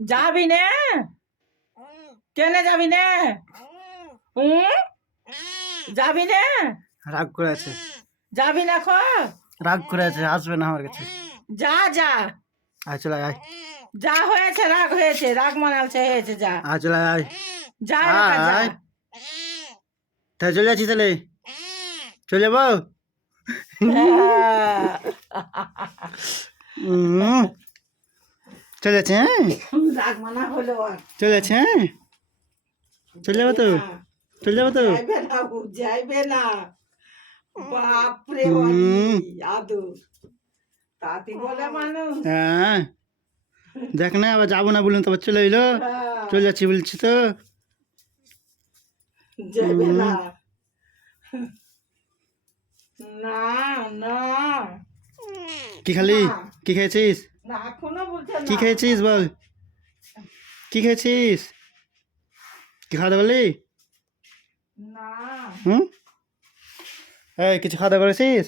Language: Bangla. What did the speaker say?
যাবি নে? কেনে যাবি নে? যাবি নে? রাগ করে আছে, যাবি না খো? রাগ করে আছে, আসবে না আমার কাছে। যা যা আয় চলে আয়, যা, হয়েছে রাগ হয়েছে, রাগ মানালছে হয়েছে, যা আয় চলে আয়, যা এলাকা যা। আয়। তাহলে চলে যাচ্ছি, তাহলে চলে যাবো। চলে যাচ্ছে, হ্যাঁ রাগ মানা হলো আর চলে যাচ্ছে, হ্যাঁ চলে যাবো তো, চলে যাবো তো। যাইবে না, যাইবে না। বাপরে বাড়ি আদু তাতি বলে মানুষ। হ্যাঁ দেখ না, আবার যাবো না বলুন, তারপর চলে এলো। চলে যাচ্ছি বলছি তো। যাবে না, না না। কি খালি, না। কি খেয়েছিস, না এখনো বলছে কি না। খেয়েছিস বল, কি খেয়েছিস, কি খাওয়া দাওয়া করলি? না হুম, এই কিছু খাওয়া দাওয়া করেছিস?